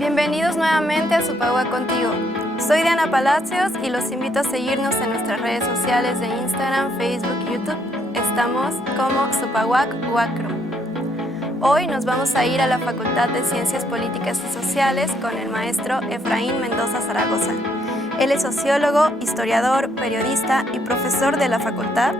Bienvenidos nuevamente a Supagua Contigo. Soy Diana Palacios y los invito a seguirnos en nuestras redes sociales de Instagram, Facebook y YouTube. Estamos como Supaguac Huacro. Hoy nos vamos a ir a la Facultad de Ciencias Políticas y Sociales con el maestro Efraín Mendoza Zaragoza. Él es sociólogo, historiador, periodista y profesor de la facultad,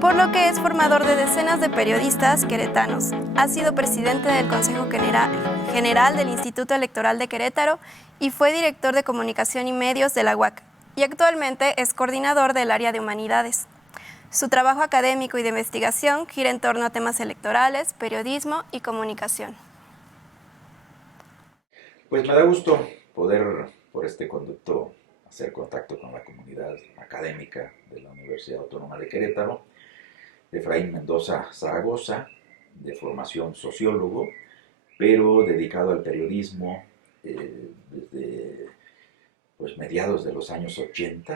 por lo que es formador de decenas de periodistas queretanos. Ha sido presidente del Consejo General del Instituto Electoral de Querétaro y fue director de Comunicación y Medios de la UAC, y actualmente es coordinador del área de Humanidades. Su trabajo académico y de investigación gira en torno a temas electorales, periodismo y comunicación. Pues me da gusto poder, por este conducto, hacer contacto con la comunidad académica de la Universidad Autónoma de Querétaro. Efraín Mendoza Zaragoza, de formación sociólogo, pero dedicado al periodismo desde mediados de los años 80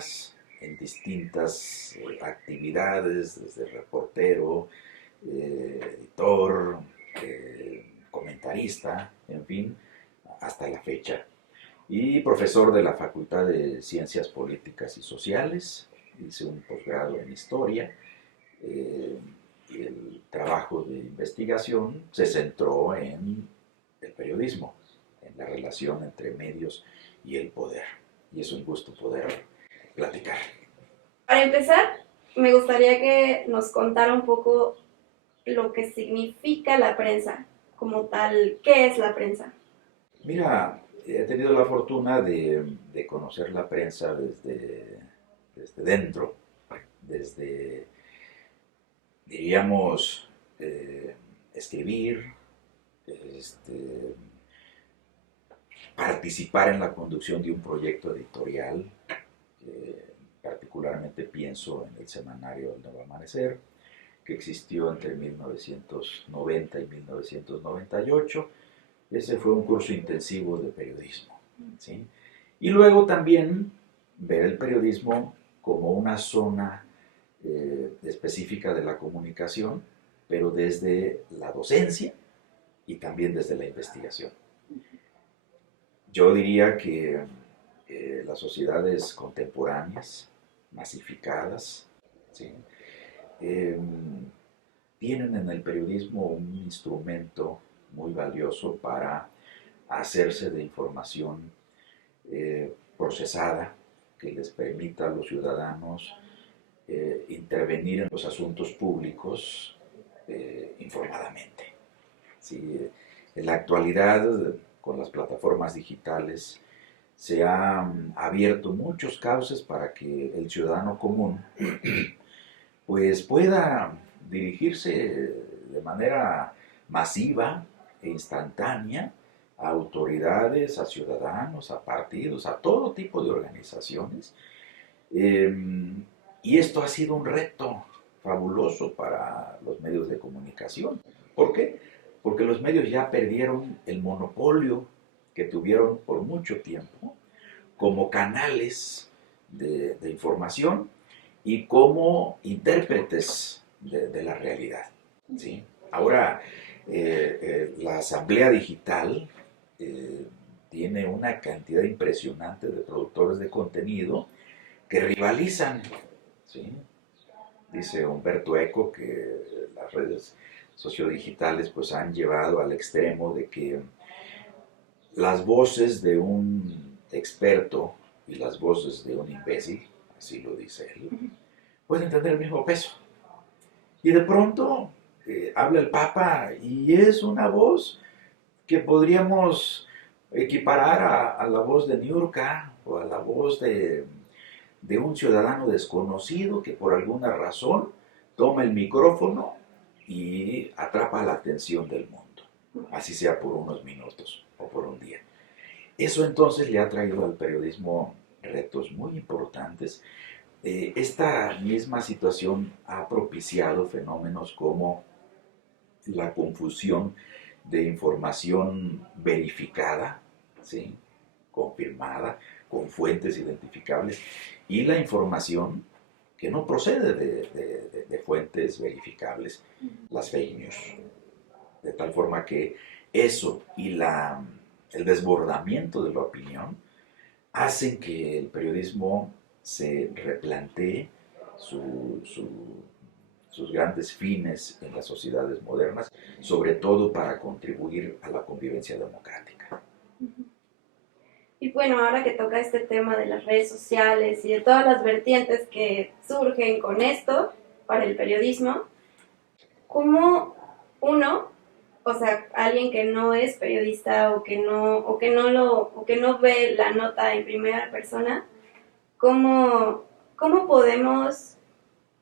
en distintas actividades, desde reportero, editor, comentarista, en fin, hasta la fecha. Y profesor de la Facultad de Ciencias Políticas y Sociales, hice un posgrado en Historia, y el trabajo de investigación se centró en el periodismo, en la relación entre medios y el poder. Y es un gusto poder platicar. Para empezar, me gustaría que nos contara un poco lo que significa la prensa como tal. ¿Qué es la prensa? Mira, he tenido la fortuna de conocer la prensa desde dentro, desde, diríamos, escribir, participar en la conducción de un proyecto editorial. Particularmente pienso en el semanario El Nuevo Amanecer, que existió entre 1990 y 1998. Ese fue un curso intensivo de periodismo, ¿sí? Y luego también ver el periodismo como una zona específica de la comunicación, pero desde la docencia y también desde la investigación. Yo diría que las sociedades contemporáneas, masificadas, ¿sí? Tienen en el periodismo un instrumento muy valioso para hacerse de información procesada que les permita a los ciudadanos intervenir en los asuntos públicos informadamente. ¿Sí? En la actualidad, con las plataformas digitales, se han abierto muchos cauces para que el ciudadano común pues pueda dirigirse de manera masiva e instantánea a autoridades, a ciudadanos, a partidos, a todo tipo de organizaciones. Y esto ha sido un reto fabuloso para los medios de comunicación. ¿Por qué? Porque los medios ya perdieron el monopolio que tuvieron por mucho tiempo como canales de información y como intérpretes de la realidad, ¿sí? Ahora, la asamblea digital tiene una cantidad impresionante de productores de contenido que rivalizan, ¿sí? Dice Humberto Eco que las redes sociodigitales pues han llevado al extremo de que las voces de un experto y las voces de un imbécil, así lo dice él, pueden tener el mismo peso. Y de pronto habla el Papa y es una voz que podríamos equiparar a la voz de Niurka o a la voz de un ciudadano desconocido que por alguna razón toma el micrófono y atrapa la atención del mundo, así sea por unos minutos o por un día. Eso entonces le ha traído al periodismo retos muy importantes. Esta misma situación ha propiciado fenómenos como la confusión de información verificada, ¿sí? Confirmada, con fuentes identificables, y la información que no procede de fuentes verificables, las fake news. De tal forma que eso y la el desbordamiento de la opinión, hacen que el periodismo se replantee sus grandes fines en las sociedades modernas, sobre todo para contribuir a la convivencia democrática. Y bueno, ahora que toca este tema de las redes sociales y de todas las vertientes que surgen con esto para el periodismo, ¿cómo uno, o sea, alguien que no es periodista o que no ve la nota en primera persona, cómo podemos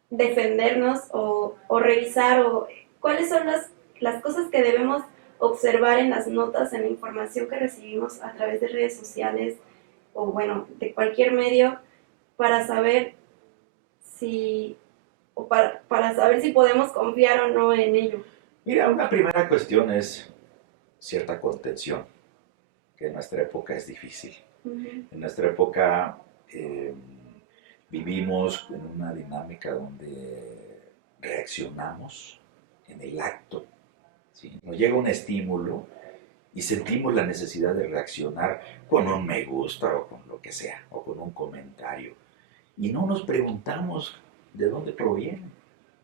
defendernos o revisar o cuáles son las cosas que debemos observar en las notas, en la información que recibimos a través de redes sociales o bueno, de cualquier medio para saber si para saber si podemos confiar o no en ello? Mira, una primera cuestión es cierta contención, que en nuestra época es difícil. En nuestra época vivimos en una dinámica donde reaccionamos en el acto, ¿sí? Nos llega un estímulo y sentimos la necesidad de reaccionar con un me gusta o con lo que sea, o con un comentario. Y no nos preguntamos de dónde proviene,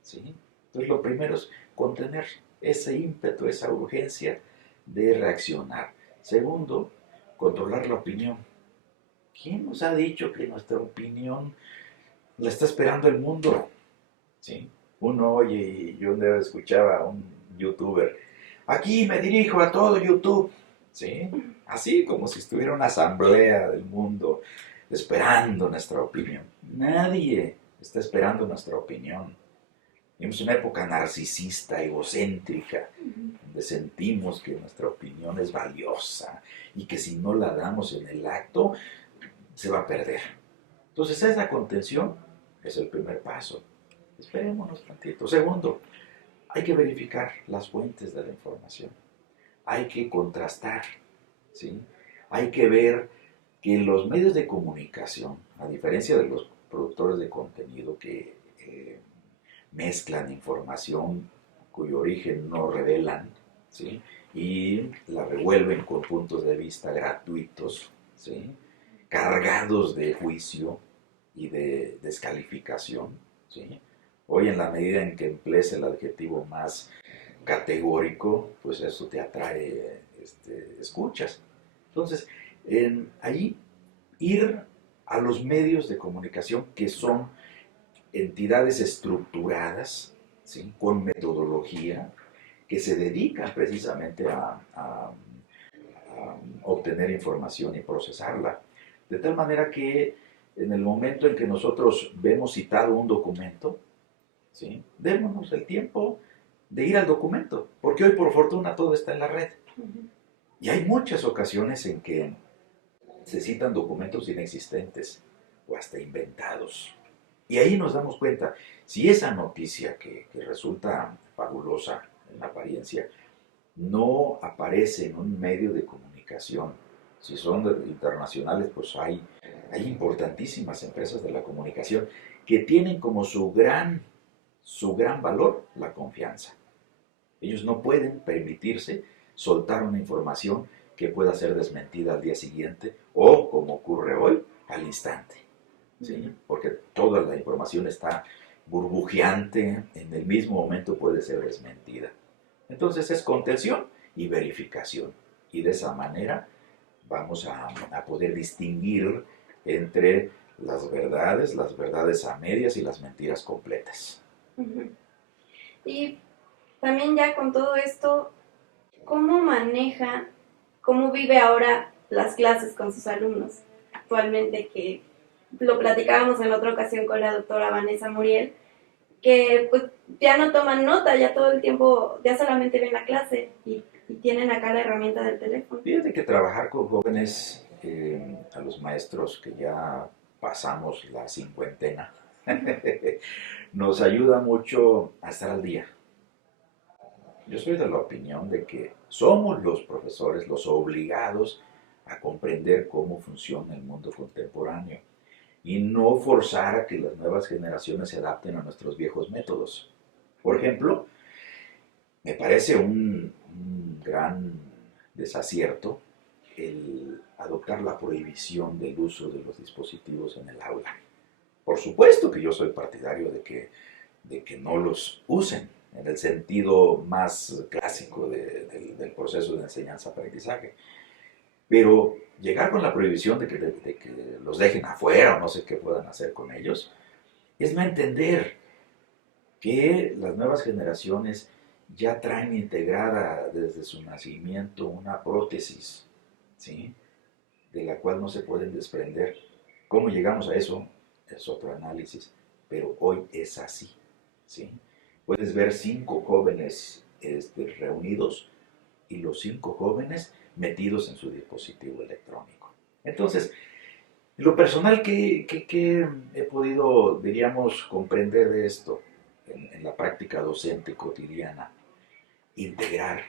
¿sí? Entonces lo primero es contener ese ímpetu, esa urgencia de reaccionar. Segundo, controlar la opinión. ¿Quién nos ha dicho que nuestra opinión la está esperando el mundo? ¿Sí? Uno oye, y yo un día escuchaba a un youtuber, aquí me dirijo a todo YouTube, ¿sí? Así como si estuviera una asamblea del mundo esperando nuestra opinión. Nadie está esperando nuestra opinión. Vivimos una época narcisista, egocéntrica, donde sentimos que nuestra opinión es valiosa y que si no la damos en el acto, se va a perder. Entonces esa contención es el primer paso. Esperémonos tantito. Segundo, hay que verificar las fuentes de la información. Hay que contrastar, ¿sí? Hay que ver que los medios de comunicación, a diferencia de los productores de contenido que mezclan información cuyo origen no revelan, ¿sí? Y la revuelven con puntos de vista gratuitos, ¿sí? Cargados de juicio y de descalificación, ¿sí? Hoy, en la medida en que emplees el adjetivo más categórico, pues eso te atrae escuchas. Entonces, ahí ir a los medios de comunicación que son entidades estructuradas, ¿sí? Con metodología, que se dedican precisamente a obtener información y procesarla. De tal manera que en el momento en que nosotros vemos citado un documento, ¿sí? Démonos el tiempo de ir al documento, porque hoy por fortuna todo está en la red. Y hay muchas ocasiones en que se citan documentos inexistentes o hasta inventados. Y ahí nos damos cuenta, si esa noticia que resulta fabulosa en apariencia, no aparece en un medio de comunicación, si son internacionales, pues hay importantísimas empresas de la comunicación que tienen como su gran valor la confianza. Ellos no pueden permitirse soltar una información que pueda ser desmentida al día siguiente o, como ocurre hoy, al instante, ¿sí? Porque toda la información está burbujeante, en el mismo momento puede ser desmentida. Entonces es contención y verificación. Y de esa manera vamos a poder distinguir entre las verdades a medias y las mentiras completas. Y también ya con todo esto, cómo vive ahora las clases con sus alumnos actualmente, que lo platicábamos en otra ocasión con la doctora Vanessa Muriel, que pues ya no toman nota, ya todo el tiempo, ya solamente ven la clase y tienen acá la herramienta del teléfono. Fíjate que trabajar con jóvenes, a los maestros que ya pasamos la cincuentena, nos ayuda mucho a estar al día. Yo soy de la opinión de que somos los profesores los obligados a comprender cómo funciona el mundo contemporáneo y no forzar a que las nuevas generaciones se adapten a nuestros viejos métodos. Por ejemplo, me parece un gran desacierto el adoptar la prohibición del uso de los dispositivos en el aula. Por supuesto que yo soy partidario de que no los usen en el sentido más clásico del proceso de enseñanza-aprendizaje. Pero llegar con la prohibición de que los dejen afuera o no sé qué puedan hacer con ellos, es no entender que las nuevas generaciones ya traen integrada desde su nacimiento una prótesis, ¿sí?, de la cual no se pueden desprender. ¿Cómo llegamos a eso? Es otro análisis, pero hoy es así, ¿sí? Puedes ver 5 jóvenes reunidos y los 5 jóvenes metidos en su dispositivo electrónico. Entonces, lo personal que he podido, diríamos, comprender de esto en la práctica docente cotidiana, integrar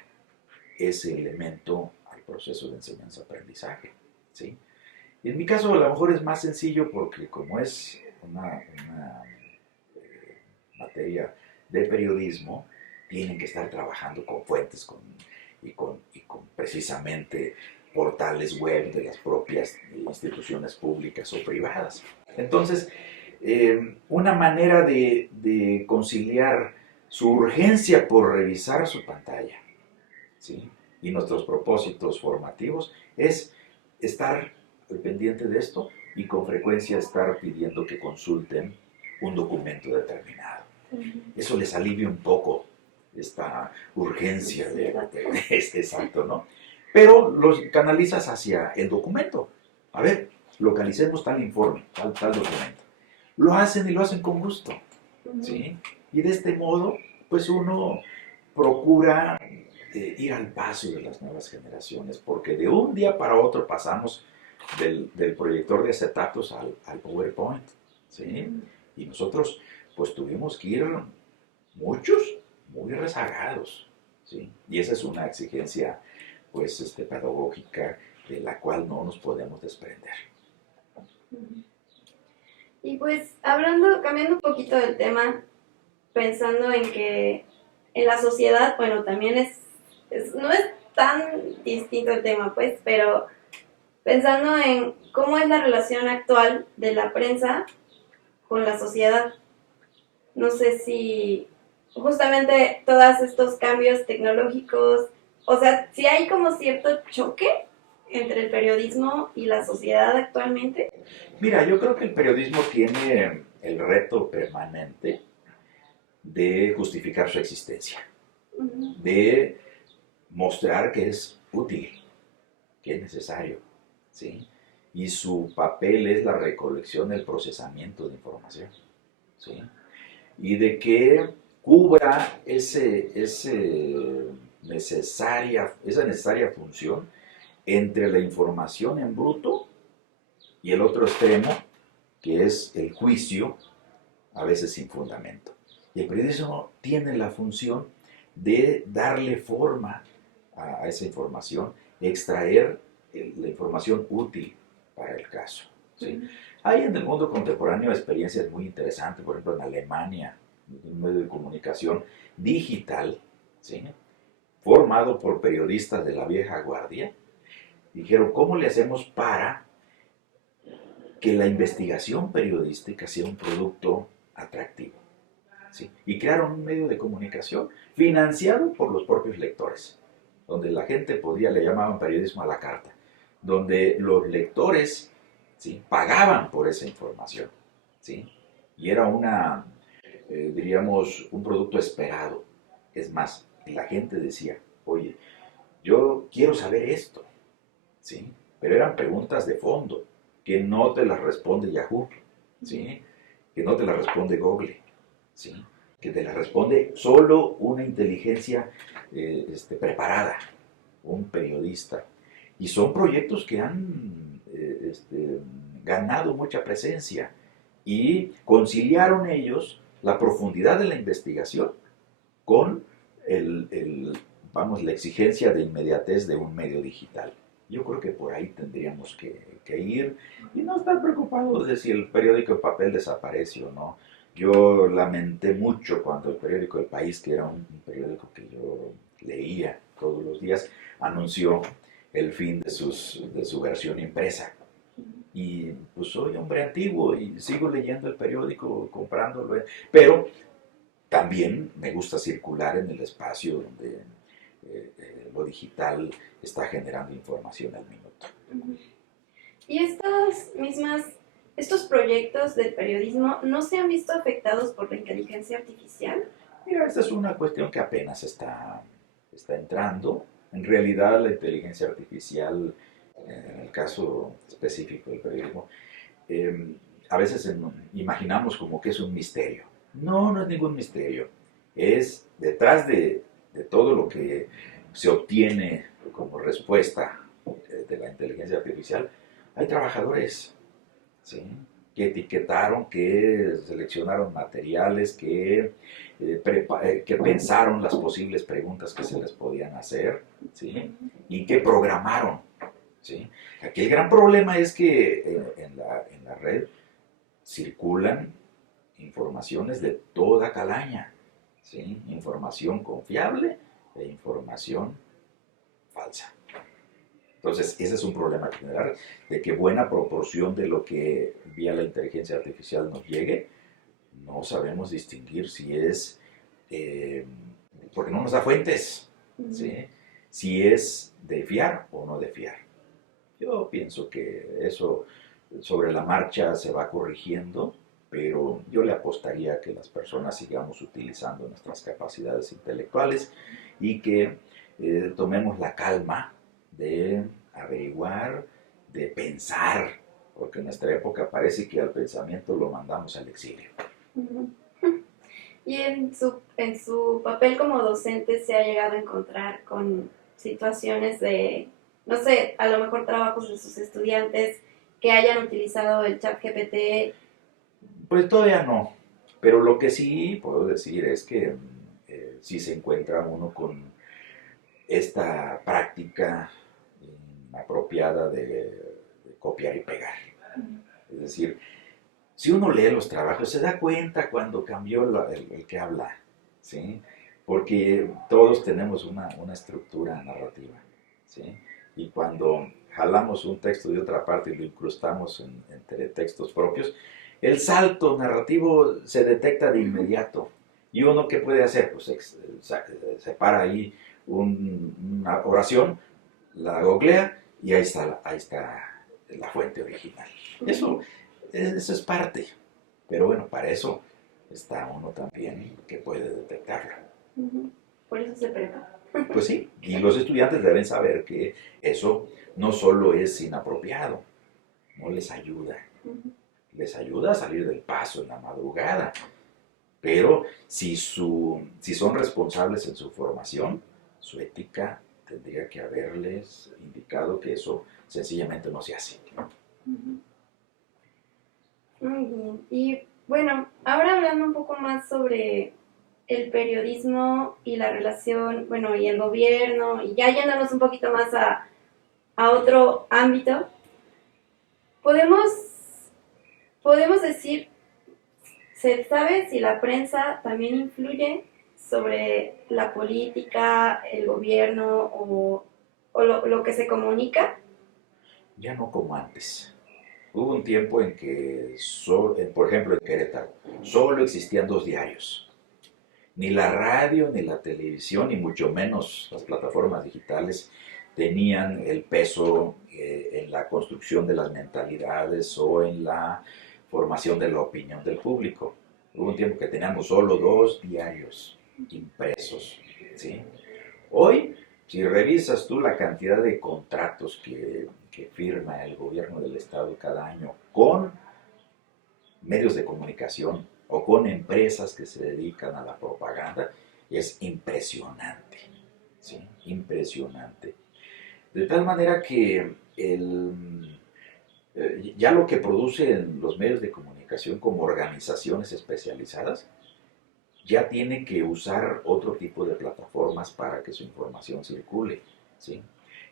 ese elemento al proceso de enseñanza-aprendizaje, ¿sí? Y en mi caso a lo mejor es más sencillo porque como es una materia de periodismo, tienen que estar trabajando con fuentes y con precisamente portales web de las propias instituciones públicas o privadas. Entonces, una manera de conciliar su urgencia por revisar su pantalla, ¿sí?, y nuestros propósitos formativos es estar al pendiente de esto y con frecuencia estar pidiendo que consulten un documento determinado. Eso les alivia un poco esta urgencia de exacto, ¿no? Pero los canalizas hacia el documento. A ver, localicemos tal informe, tal documento. Lo hacen y lo hacen con gusto, ¿sí? Y de este modo, pues uno procura ir al paso de las nuevas generaciones, porque de un día para otro pasamos del proyector de acetatos al PowerPoint, ¿sí? Y nosotros, pues tuvimos que ir muchos muy rezagados, ¿sí? Y esa es una exigencia, pues, pedagógica de la cual no nos podemos desprender. Y pues, cambiando un poquito del tema, pensando en que en la sociedad, bueno, también no es tan distinto el tema, pues, pero pensando en cómo es la relación actual de la prensa con la sociedad. No sé si justamente todos estos cambios tecnológicos, o sea, si hay como cierto choque entre el periodismo y la sociedad actualmente. Mira, yo creo que el periodismo tiene el reto permanente de justificar su existencia, de mostrar que es útil, que es necesario, ¿sí? Y su papel es la recolección, el procesamiento de información, ¿sí? Y de que cubra esa necesaria función entre la información en bruto y el otro extremo, que es el juicio, a veces sin fundamento. Y el periodismo tiene la función de darle forma a esa información, extraer la información útil para el caso, ¿sí? Hay en el mundo contemporáneo experiencias muy interesantes, por ejemplo en Alemania, un medio de comunicación digital, ¿sí?, formado por periodistas de la vieja guardia. Dijeron, ¿cómo le hacemos para que la investigación periodística sea un producto atractivo? ¿Sí? Y crearon un medio de comunicación financiado por los propios lectores, donde la gente podía, le llamaban periodismo a la carta, donde los lectores, ¿sí?, pagaban por esa información, ¿sí? Y era diríamos, un producto esperado. Es más, la gente decía, oye, yo quiero saber esto, ¿sí? Pero eran preguntas de fondo, que no te las responde Yahoo, ¿sí?, que no te las responde Google, ¿sí?, que te las responde solo una inteligencia preparada, un periodista. Y son proyectos que han ganado mucha presencia y conciliaron ellos la profundidad de la investigación con la exigencia de inmediatez de un medio digital. Yo creo que por ahí tendríamos que ir y no estar preocupados de si el periódico de papel desaparece o no. Yo lamenté mucho cuando el periódico El País, que era un periódico que yo leía todos los días, anunció el fin de su versión impresa. Y pues soy hombre antiguo y sigo leyendo el periódico, comprándolo, pero también me gusta circular en el espacio donde lo digital está generando información al minuto. Y estos proyectos del periodismo no se han visto afectados por la inteligencia artificial. Mira, esta es una cuestión que apenas está entrando. En realidad, la inteligencia artificial, en el caso específico del periodismo, a veces imaginamos como que es un misterio. No, no es ningún misterio. Es detrás de todo lo que se obtiene como respuesta de la inteligencia artificial, hay trabajadores, ¿sí?, que etiquetaron, que seleccionaron materiales, que pensaron las posibles preguntas que se les podían hacer, ¿sí?, y que programaron, ¿sí? Aquí el gran problema es que en la red circulan informaciones de toda calaña, ¿sí?, información confiable e información falsa. Entonces, ese es un problema general, de que buena proporción de lo que vía la inteligencia artificial nos llegue, no sabemos distinguir si es, porque no nos da fuentes, ¿sí?, si es de fiar o no de fiar. Yo pienso que eso sobre la marcha se va corrigiendo, pero yo le apostaría a que las personas sigamos utilizando nuestras capacidades intelectuales y que tomemos la calma de averiguar, de pensar, porque en nuestra época parece que al pensamiento lo mandamos al exilio. Y en su papel como docente se ha llegado a encontrar con situaciones de, no sé, a lo mejor trabajos de sus estudiantes que hayan utilizado el ChatGPT. Pues todavía no, pero lo que sí puedo decir es que sí se encuentra uno con esta práctica apropiada de copiar y pegar. Es decir, si uno lee los trabajos, se da cuenta cuando cambió el que habla, ¿sí?, porque todos tenemos una estructura narrativa, ¿sí?, y cuando jalamos un texto de otra parte y lo incrustamos entre textos propios, el salto narrativo se detecta de inmediato. ¿Y uno qué puede hacer? Pues separa ahí una oración, la googlea y ahí está la fuente original. Eso es parte. Pero bueno, para eso está uno también que puede detectarlo. Por eso se prepara. Pues sí, y los estudiantes deben saber que eso no solo es inapropiado, no les ayuda. Les ayuda a salir del paso en la madrugada. Pero si son responsables en su formación, su ética tendría que haberles indicado que eso sencillamente no se hace. Muy bien. Y bueno, ahora hablando un poco más sobre el periodismo y la relación, bueno, y el gobierno, y ya yéndonos un poquito más a otro ámbito, podemos decir, ¿se sabe si la prensa también influye sobre la política, el gobierno o lo que se comunica? Ya no como antes. Hubo un tiempo en que, por ejemplo, en Querétaro, solo existían 2 diarios. Ni la radio, ni la televisión, ni mucho menos las plataformas digitales tenían el peso en la construcción de las mentalidades o en la formación de la opinión del público. Hubo un tiempo que teníamos solo 2 diarios impresos, ¿sí? Hoy, si revisas tú la cantidad de contratos que firma el gobierno del estado cada año con medios de comunicación o con empresas que se dedican a la propaganda, es impresionante, ¿sí? Impresionante. De tal manera que ya lo que producen los medios de comunicación como organizaciones especializadas, ya tiene que usar otro tipo de plataformas para que su información circule, ¿sí?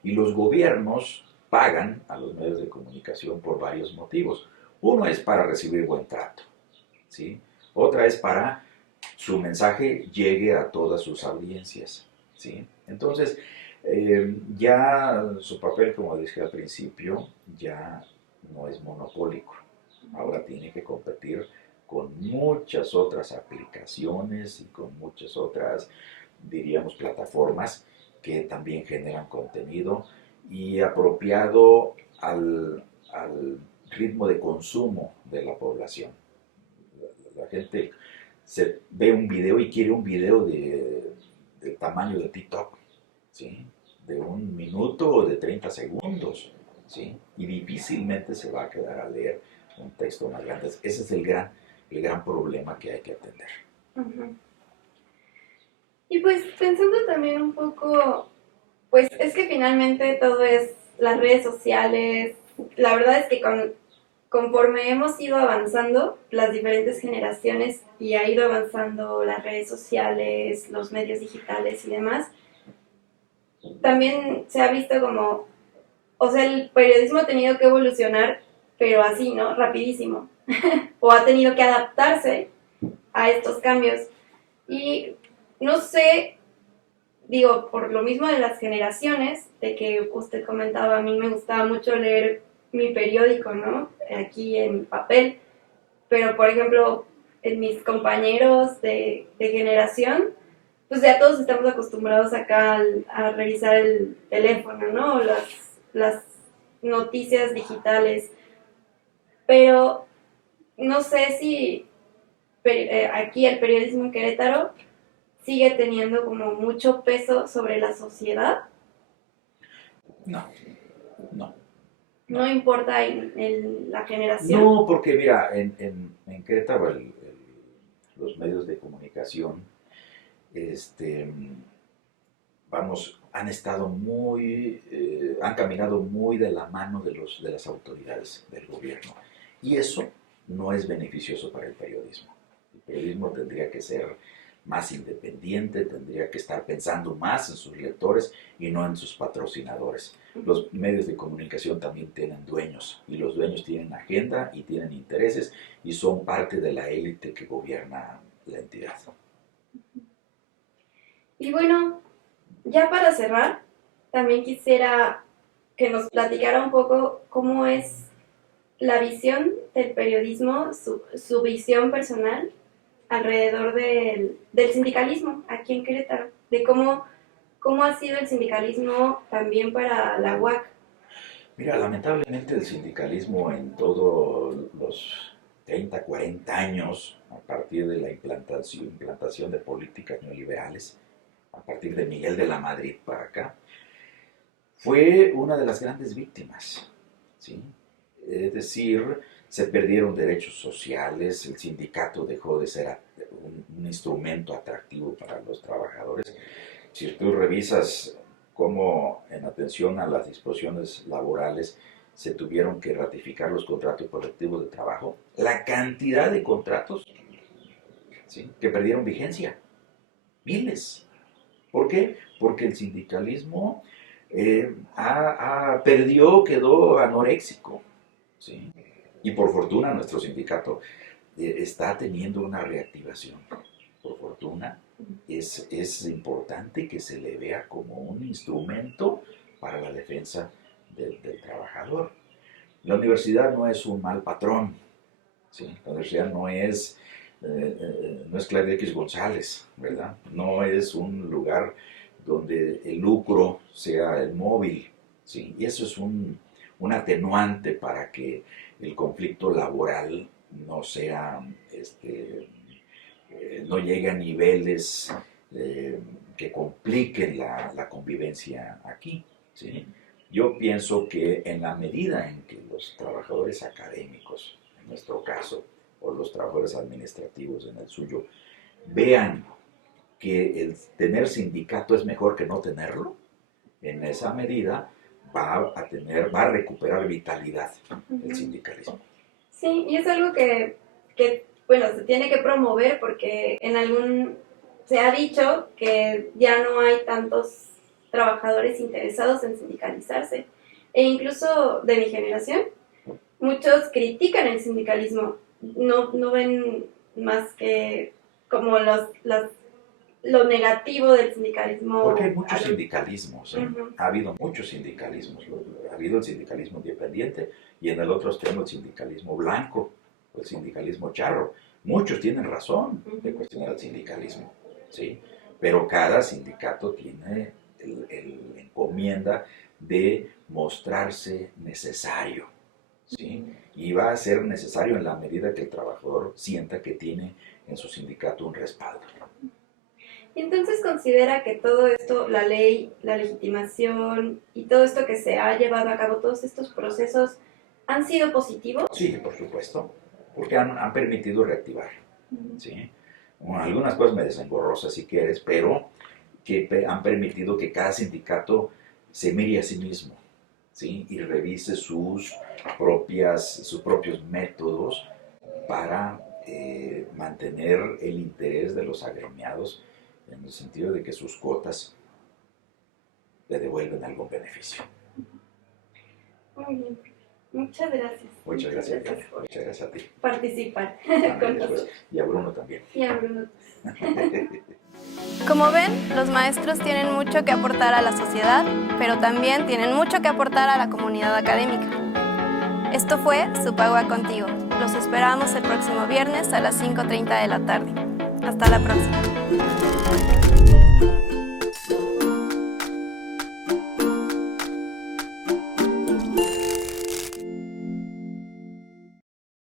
Y los gobiernos pagan a los medios de comunicación por varios motivos. Uno es para recibir buen trato, ¿sí? Otra es para su mensaje llegue a todas sus audiencias, ¿sí? Entonces, Ya su papel, como dije al principio, ya no es monopólico. Ahora tiene que competir con muchas otras aplicaciones y con muchas otras, diríamos, plataformas que también generan contenido y apropiado al ritmo de consumo de la población. La gente se ve un video y quiere un video del tamaño de TikTok, ¿sí? De 1 minuto o de 30 segundos, ¿sí? Y difícilmente se va a quedar a leer un texto más grande. Ese es el gran problema que hay que atender. Uh-huh. Y pues pensando también un poco, pues es que finalmente todo es las redes sociales. La verdad es que conforme hemos ido avanzando, las diferentes generaciones, y ha ido avanzando las redes sociales, los medios digitales y demás, también se ha visto como, o sea, el periodismo ha tenido que evolucionar, pero así, ¿no? Rapidísimo. O ha tenido que adaptarse a estos cambios. Y no sé, digo, por lo mismo de las generaciones, de que usted comentaba, a mí me gustaba mucho leer mi periódico, ¿no? Aquí en papel. Pero, por ejemplo, en mis compañeros de generación, pues ya todos estamos acostumbrados acá a revisar el teléfono, ¿no? Las noticias digitales. Pero no sé si aquí el periodismo en Querétaro sigue teniendo como mucho peso sobre la sociedad. No, no. No importa la generación. No, porque mira, en Querétaro los medios de comunicación, vamos, han estado han caminado muy de la mano de las autoridades del gobierno. Y eso no es beneficioso para el periodismo. El periodismo tendría que ser más independiente, tendría que estar pensando más en sus lectores y no en sus patrocinadores. Los medios de comunicación también tienen dueños y los dueños tienen agenda y tienen intereses y son parte de la élite que gobierna la entidad. Y bueno, ya para cerrar, también quisiera que nos platicara un poco cómo es la visión del periodismo, su visión personal alrededor del sindicalismo aquí en Querétaro, de cómo ha sido el sindicalismo también para la UAC. Mira, lamentablemente el sindicalismo en todos los 30, 40 años, a partir de la implantación de políticas neoliberales, a partir de Miguel de la Madrid para acá, fue una de las grandes víctimas, ¿sí? Es decir, se perdieron derechos sociales, el sindicato dejó de ser un instrumento atractivo para los trabajadores. Si tú revisas cómo en atención a las disposiciones laborales se tuvieron que ratificar los contratos colectivos de trabajo, la cantidad de contratos, ¿sí?, que perdieron vigencia, miles. ¿Por qué? Porque el sindicalismo quedó anoréxico, ¿sí? Y por fortuna nuestro sindicato está teniendo una reactivación. Por fortuna es importante que se le vea como un instrumento para la defensa del trabajador. La universidad no es un mal patrón, ¿sí? La universidad no es Claudia X González, ¿verdad? No es un lugar donde el lucro sea el móvil, ¿sí? Y eso es un atenuante para que el conflicto laboral no sea, no llegue a niveles que compliquen la convivencia aquí, ¿sí? Yo pienso que en la medida en que los trabajadores académicos, en nuestro caso, o los trabajadores administrativos en el suyo, vean que el tener sindicato es mejor que no tenerlo, en esa medida va a recuperar vitalidad el sindicalismo. Sí, y es algo que bueno, se tiene que promover porque se ha dicho que ya no hay tantos trabajadores interesados en sindicalizarse. E incluso de mi generación, muchos critican el sindicalismo, no ven más que como las lo negativo del sindicalismo. Porque hay muchos sindicalismos, ¿eh? Uh-huh. Ha habido muchos sindicalismos. Ha habido el sindicalismo independiente y en el otro extremo el sindicalismo blanco, el sindicalismo charro. Muchos tienen razón de cuestionar el sindicalismo, ¿sí? Pero cada sindicato tiene la encomienda de mostrarse necesario, ¿sí? Y va a ser necesario en la medida que el trabajador sienta que tiene en su sindicato un respaldo. Entonces considera que todo esto, la ley, la legitimación y todo esto que se ha llevado a cabo, todos estos procesos, ¿han sido positivos? Sí, por supuesto, porque han permitido reactivar, ¿sí? Bueno, algunas cosas me desengorrosa si quieres, pero que han permitido que cada sindicato se mire a sí mismo, ¿sí? Y revise sus propios métodos para mantener el interés de los agremiados en el sentido de que sus cuotas le devuelven algún beneficio. Muy bien, muchas gracias. Muchas gracias a ti. Participar con nosotros. Y a Bruno también. Y a Bruno. Como ven, los maestros tienen mucho que aportar a la sociedad, pero también tienen mucho que aportar a la comunidad académica. Esto fue Supagua Contigo. Los esperamos el próximo viernes a las 5:30 de la tarde. Hasta la próxima.